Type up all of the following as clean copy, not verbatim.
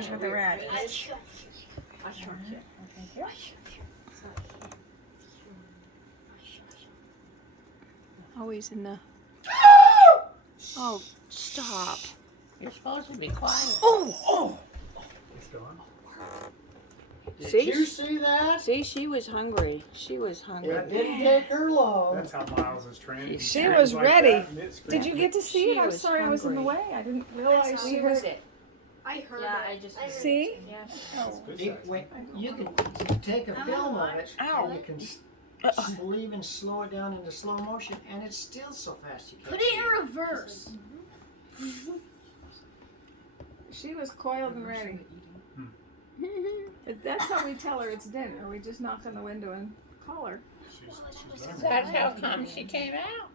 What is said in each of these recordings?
For the rat. Always in the. Oh, stop! You're supposed to be quiet. Oh! It's gone. See? Did you see that? See, she was hungry. She was hungry. It didn't take her long. That's how Miles is trained. She was ready. Did you get to see it? I'm sorry I was in the way. I didn't realize she was. it. I heard it. I just heard See? Yeah. You can take a film of it Ow. and you can even slow it down into slow motion, and it's still so fast you can't. Put it in reverse. She was coiled and ready. But that's how we tell her it's dinner. We just knock on the window and call her. That's how come she came out.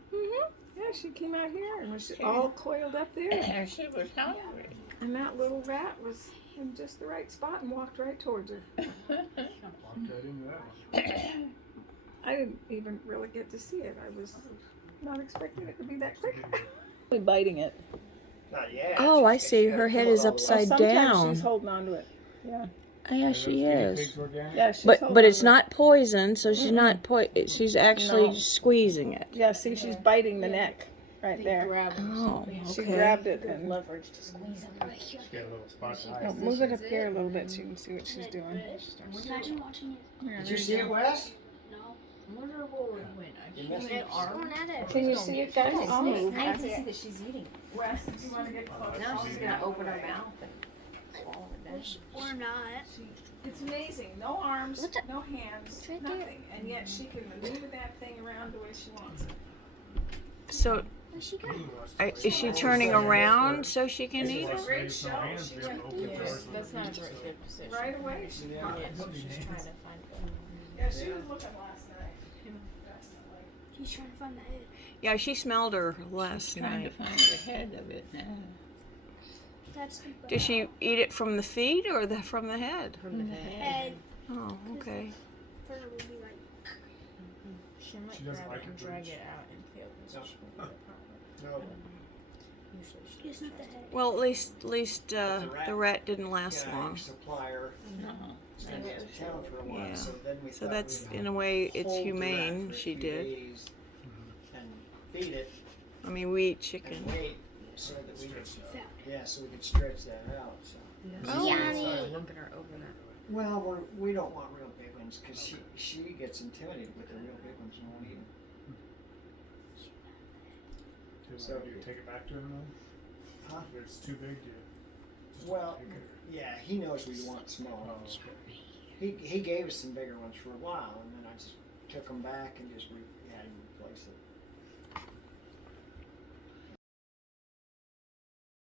Yeah, she came out here and was all coiled up there. And she was hungry. And that little rat was in just the right spot and walked right towards her. Walked right into that one. I didn't even really get to see it. I was not expecting it to be that quick. Biting it. Not yet. Oh, I She's see. gotta Her head pull it is all the way. upside Sometimes down. she's holding on to it. Yeah. Oh, yeah, she is. Yeah, she's But holding it's on to not poison, so she's not she's actually No. squeezing it. it. Yeah, see, she's biting the neck right there. Oh, She okay. grabbed it and Leverage to squeeze it. She's got a little spot to oh, hide. move it up here a little bit so you can see what she's doing. Imagine watching it. Yeah, Did you see it, Wes? No. Wonder what would win. You missed She's it. going at it. Can you see it, guys? I'll move. I can see that she's eating. Wes, do you want to get close? Now she's gonna open her mouth and swallow it down. Or not. It's amazing. No arms, Look at- no hands, It's right there. nothing. And yet she can maneuver that thing around the way she wants it. So, Where's she going? is she turning around so she can eat it? Great show. She went That's not a very good position. right away. She caught it. Yeah, she's trying to find it. Yeah, she was looking last night. Definitely. He's trying to find the head. Yeah, she smelled her last Trying to night. find the head of it now. That's the Did she eat it from the feet or from the head? From the head. head. Oh, okay. Fur would be like. She might She doesn't grab like it and it drag rich. it out and feel it. So she can do it No. properly. Usually she It's not the head. Well, at least the rat didn't last Yeah, long. supplier No. was going to be out of town for a while, Yeah. so then we So thought that's we'd in a way it's hold the rat humane. for a She few did. days and feed it I mean, we eat and chicken. wait so that we could, Fat. so we could stretch that out. So. Oh. Yanni. Lumping her over that. Well, we don't want real big ones because she gets intimidated with the real big ones and won't eat them. So do you take it back to him then? Huh? If it's too big, do you just Well, take it? yeah, he knows we want small Oh, ones. okay. He gave us some bigger ones for a while, and then I just took them back and just replaced it.